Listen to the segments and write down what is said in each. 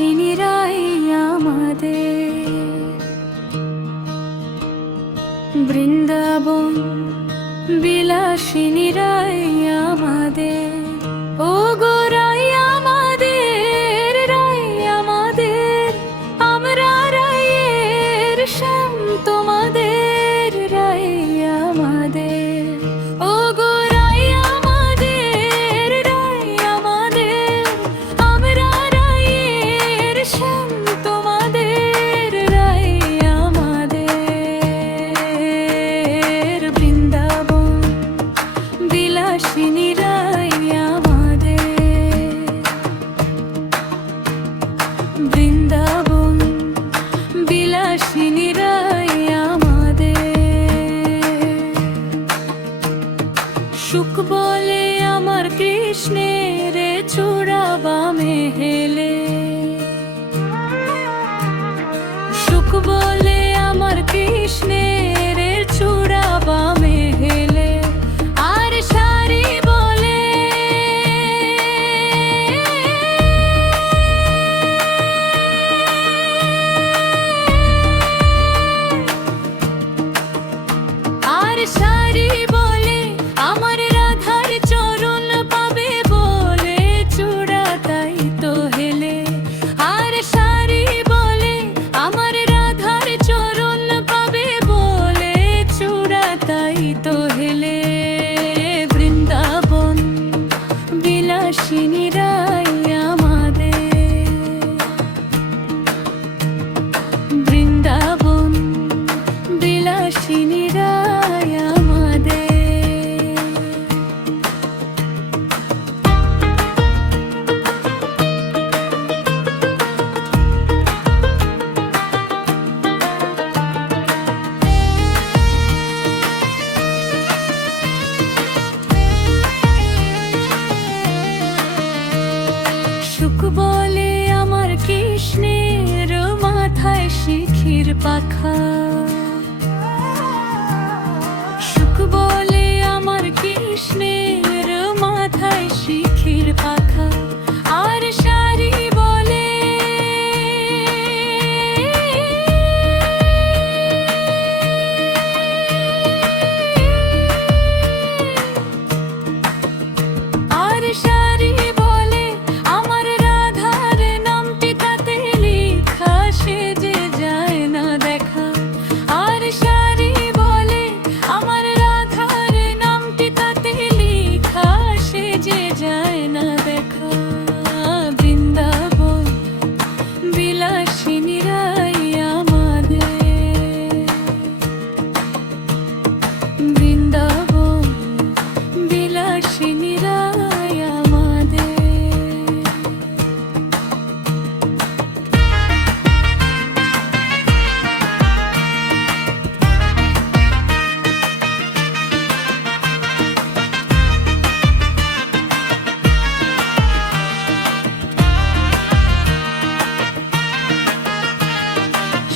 বিলাসিনীরাই আমাদের বৃন্দাবন, বিলাসিনীরাই আমাদের ও গো রাই আমাদের, রাই আমাদের, আমরা রাইয়ের শ্যাম তোমাদের, রাই আমাদের ও গো রাই আমাদের, রাই আমাদের, আমরা রাইয়ের শ্যাম তোমাদের, রাই আমাদের বৃন্দাবন, বিলাসিনীরাই আমাদের বৃন্দাবন, বিলাসিনীরাই আমাদের সুখ বলে আমার কৃষ্ণের চূড়া বামে হেলে, সুখ বলে আমার কৃষ্ণের চূড়া বামে হেলে, আর সারি বলে আর সারি বলে আমার রাধার চরণ পাবে বলে চূড়া তাই তো হেলে, আর সারি বলে আমার রাধার চরণ পাবে বলে চূড়া তাই তো হেলে বৃন্দাবন, বিলাসিনীরাই আমাদের বৃন্দাবন, বিলাসিনীরাই আমাদের সুখ বলে আমার কৃষ্ণের মাথায় শিখির পাখা, সুখ বলে আমার কৃষ্ণের মাথায় শিখির পাখা, আর সারি বলে আর সারি বলে আমার রাধার নামটি তাতে লেখা, সে যে যায় না দেখা, আর সারি বলে আমার রাধার নামটি তাতে লেখা, সে যে যায় না দেখা বৃন্দাবন, বিলাসিনীরাই আমাদের বৃন্দাবন, বিলাসিনীরাই আমাদের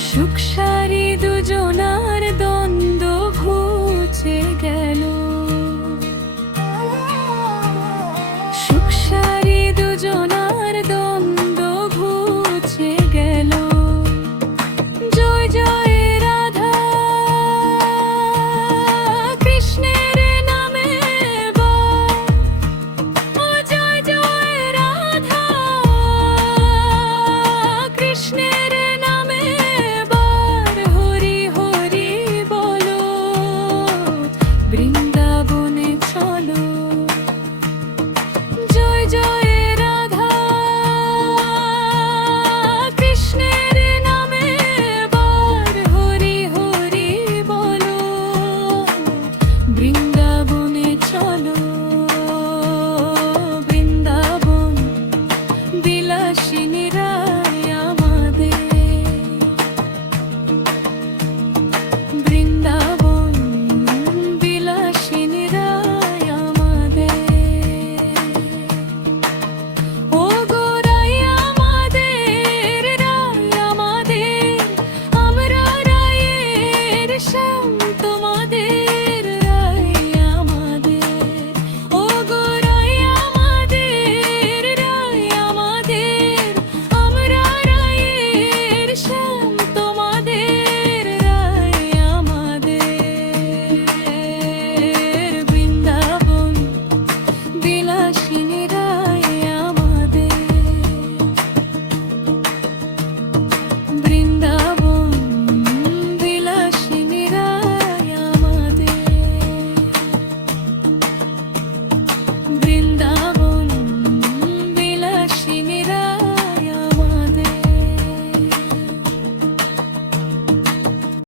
সুখ সারি দুজনার দ্বন্দ্ব ঘুচে গেল, সুখ সারি দুজনার দ্বন্দ্ব ঘুচে গেল, জয় জয় রাধা কৃষ্ণের নামে বল, ও জয় জয় রাধা কৃষ্ণের নামে বার, হরি হরি বলো, বৃন্দাবনে চলো, জয় জয় রাধা কৃষ্ণের নামে বার, হরি হরি বলো, বৃন্দাবনে